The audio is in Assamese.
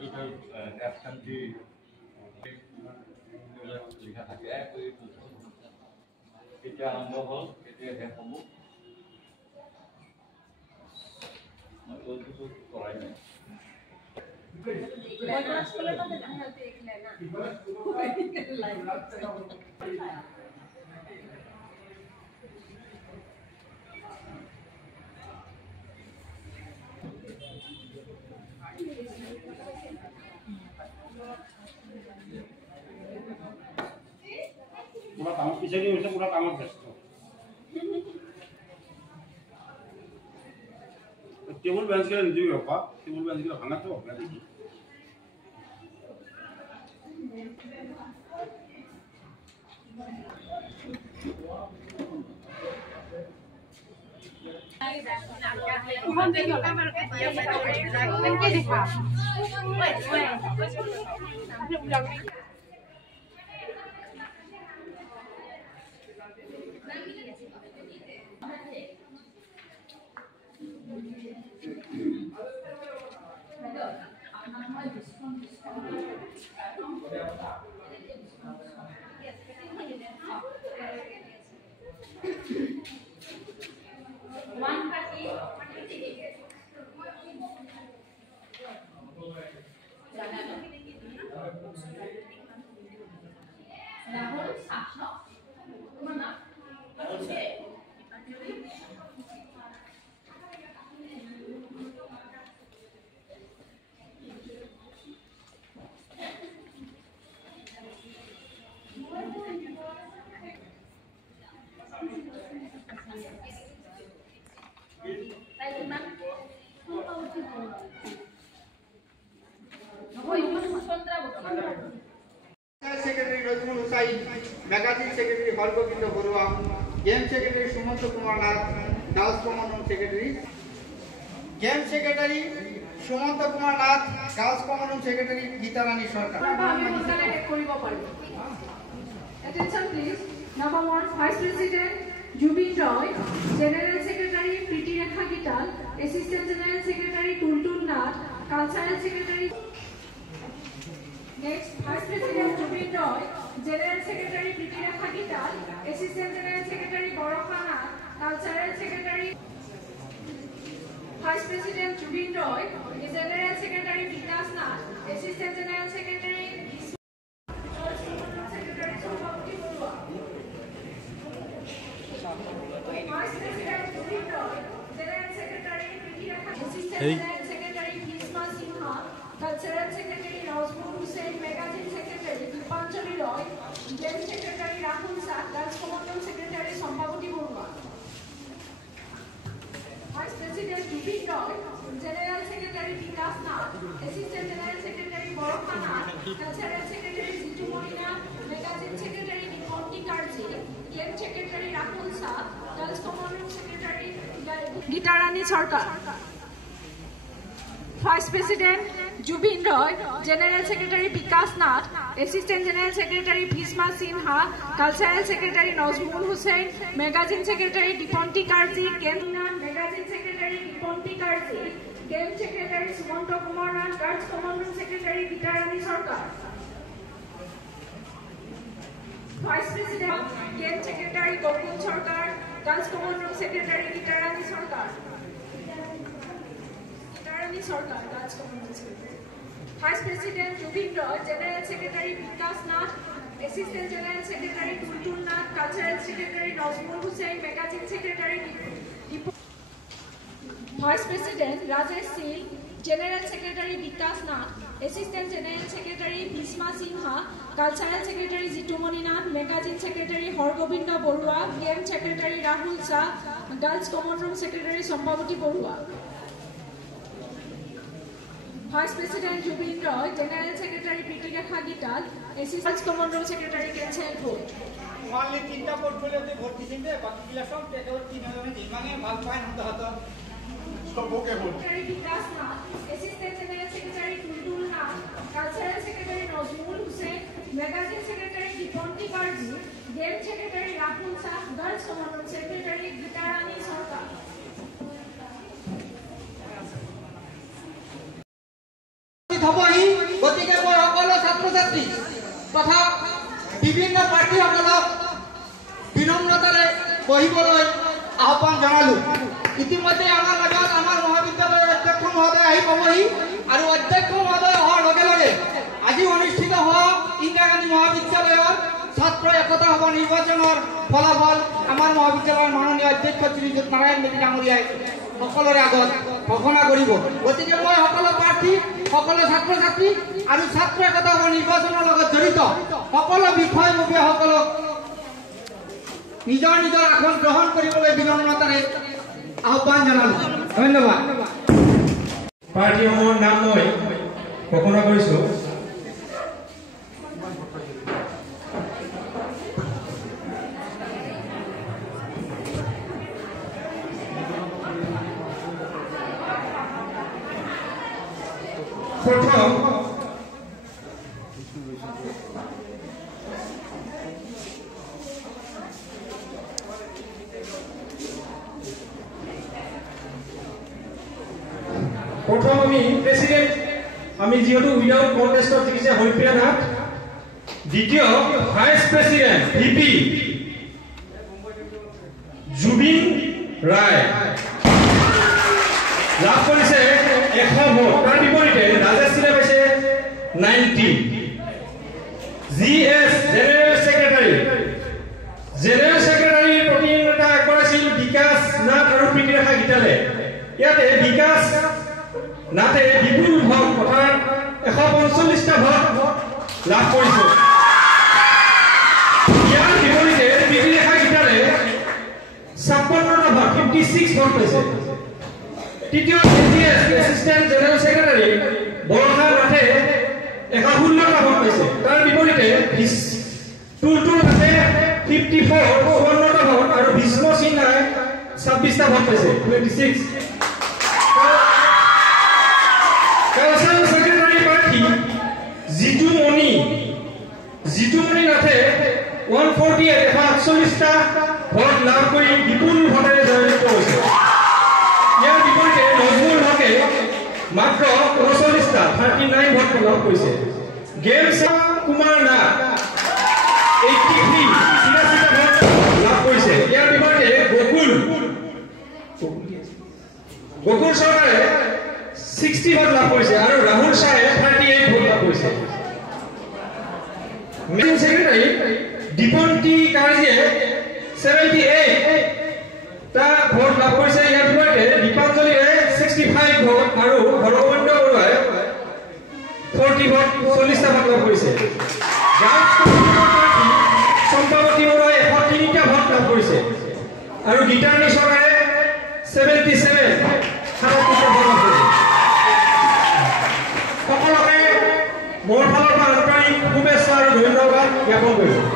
লিখা থাকে কেতিয়া আৰম্ভ হ'ল কেতিয়া শেষ হ'ব মই কৈছো কৰাই নাই पूरा काम पीछे नहीं होता पूरा काम व्यस्त हो टेबल बेंच के लिए नहीं होगा टेबल बेंच के भांगा तो होगा देखिए Kuhan देखो कैमरा पे दिया मैं तो देखा Secretary Rajmul Hussain, Magazine Secretary Hargobind Borua, Game Secretary Sumant Kumar Nath, Girls Common Room Secretary, Game Secretary Sumant Kumar Nath, Girls Common Room Secretary Geeta Rani Sarkar. Attention please. Number 1, Vice President Jubin Roy, General Secretary Priti Rekha Gital, Assistant General Secretary Tultul Nath, Cultural Secretary. Next, Vice President Jubin Roy, General Secretary Priti Rekha Gital, Assistant General Secretary Borokha Nath, Cultural Secretary. Vice President Jubin Roy, General Secretary Vikas Nath, Assistant General Secretary. Vice President Jubin Roy, General Secretary Priti Rekha, Assistant General Secretary Bhisma Sinha, Cultural Secretary Rajmul Hussain, Magazine Secretary Dipanjali Roy, Game Secretary Rahul Shah, Girls Common Room Secretary Sambhavati Borua. Vice President Jubin Roy, General Secretary Vikas Nath, Assistant General Secretary Borokha Nath, Cultural Secretary Jitu Moina, Magazine Secretary Nikonti Karji, Game Secretary Rahul Shah, Girls Common Room Secretary Geeta Rani Sarkar. Vice President Jubin Roy, General Secretary Vikas Nath, Assistant General Secretary Bhisma Sinha, Cultural Secretary Nazmul Hussain, Magazine Secretary Diponti Karji, Magazine Secretary Diponti Karji, Game Secretary Sumant Kumar Nath, Girls Common Room Secretary Geeta Rani Sarkar. Vice President Game Secretary Gokul Sarkar, Girls Common Room Secretary Geeta Rani Sarkar. Sarkar, Girls Common Room Secretary. Vice President Jubin Roy, General Secretary Vikas Nath, Assistant General Secretary Tultul Nath, Cultural Secretary Nazmul Hussain, Magazine Secretary Vice President Rajesh Singh, General Secretary Vikas Nath, Assistant General Secretary Bhisma Sinha, Cultural Secretary Jitu Nath, Magazine Secretary Hargobind Borua, Game Secretary Rahul Shah, Girls Common Room Secretary Sambhavati Borua. Vice President Jubin Roy, General Secretary Priti Rekha Gital, Assistant Common Room Secretary Cancel Vote. Only 3 portfolio te vote dinde baki gila sob take over 3 jone jimange bhag fine hote hoto sob okay bol Secretary Vikas Nath, Assistant General Secretary Tultul Nath, Cultural Secretary Nazmul Hussain, Magazine Secretary Diponti Karji, Game Secretary Rahul Shah, Girls Common Room Secretary Geeta Rani Sarkar. Thapai ছাত্ৰী তথা বিভিন্ন প্ৰাৰ্থীসকলক বিনম্ৰতাৰে বহিবলৈ আহ্বান জনালোঁ। ইতিমধ্যে আমাৰ মাজত আমাৰ মহাবিদ্যালয়ৰ অধ্যক্ষ মহোদয় আহি পাবহি আৰু অধ্যক্ষ মহোদয় অহাৰ লগে লগে আজি অনুষ্ঠিত হোৱা ইন্দিৰা গান্ধী মহাবিদ্যালয়ৰ ছাত্ৰ একতা সভা নিৰ্বাচনৰ ফলাফল আমাৰ মহাবিদ্যালয়ৰ মাননীয় অধ্যক্ষ শ্ৰীযুত নাৰায়ণ মেধি ডাঙৰীয়াই সকলোৰে আগত ঘোষণা কৰিব। গতিকে মই সকলো প্ৰাৰ্থী, সকলো ছাত্ৰ ছাত্ৰী আৰু ছাত্ৰ একতা সভা নিৰ্বাচনৰ লগত জড়িত সকলো বিষয়ববীয়াসকলক নিজৰ নিজৰ আসন গ্ৰহণ কৰিবলৈ বিনম্ৰতাৰে আহ্বান জনালোঁ। ধন্যবাদ। পাৰ্টীসমূহৰ নাম মই ঘোষণা কৰিছোঁ। প্ৰথম আমি প্ৰেসিডেন্ট আমি যেহেতু উইদাউট কন্টেস্টত জিকিছে হৰিপ্ৰিয়া নাথ। দ্বিতীয় ভাইস প্ৰেসিডেন্ট ভিপি জুবিন ৰায় লাভ কৰিছে 100 ভোট। তাৰ বিপৰীতে ৰাজেশ সিনে পাইছে 90। জিএস জেনাৰেল সেক্ৰেটাৰি প্ৰতিনিধিত্ব আগবঢ়াইছিল বিকাশ নাথ আৰু প্ৰীতিৰেখা গীতালে। ইয়াতে বিকাশ নাথে বিপুল ভোট অৰ্থাৎ 145টা ভোট লাভ কৰিছে। ইয়াৰ বিপৰীতে প্ৰীতিৰেখা গীতালে 56টা ভোট 56 ভোট পাইছে। তৃতীয় এসিস্ট্যান্ট জেনাৰেল সেক্ৰেটাৰি বৰষা নাথে 116টা ভোট পাইছে। তাৰ বিপৰীতে টুলটুল নাথে 54টা ভোট আৰু ভীষ্ম সিনহাই 26টা ভোট পাইছে 26। কালচাৰেল সেক্ৰেটাৰি প্ৰাৰ্থী জিতুমণি নাথে 148টা ভোট লাভ কৰি বিপুল ভোটেৰে জয়যুক্ত হৈছে। ইয়াৰ বিপৰীতে নজমুল হকে মাত্ৰ 39টা 39 ভোট লাভ কৰিছে। গেমছ কুমাৰ নাথ 83টা ভোট লাভ কৰিছে। ইয়াৰ বিপৰীতে গকুল চৰকাৰে 60 ভোট লাভ কৰিছে আৰু ৰাহুল শাহে 38 ভোট লাভ কৰিছে। মেইন সেক্ৰেটাৰি দীপন্তি কাৰ্জীয়ে 78টা ভোট লাভ কৰিছে। ইয়াৰ বিপৰীতে দীপাঞ্জলিয়ে 65 ভোট আৰু ভগৱন্ত বৰুৱাই 40 ভোট 40টা ভোট লাভ কৰিছে। চম্পাৱতী বৰুৱাই 103টা ভোট লাভ কৰিছে আৰু গীতাৰাণী চৰকাৰে 77টা ভোট লাভ কৰিছে। সকলোকে মোৰ ফালৰ পৰা আন্তৰিক শুভেচ্ছা আৰু ধন্যবাদ জ্ঞাপন কৰিছোঁ।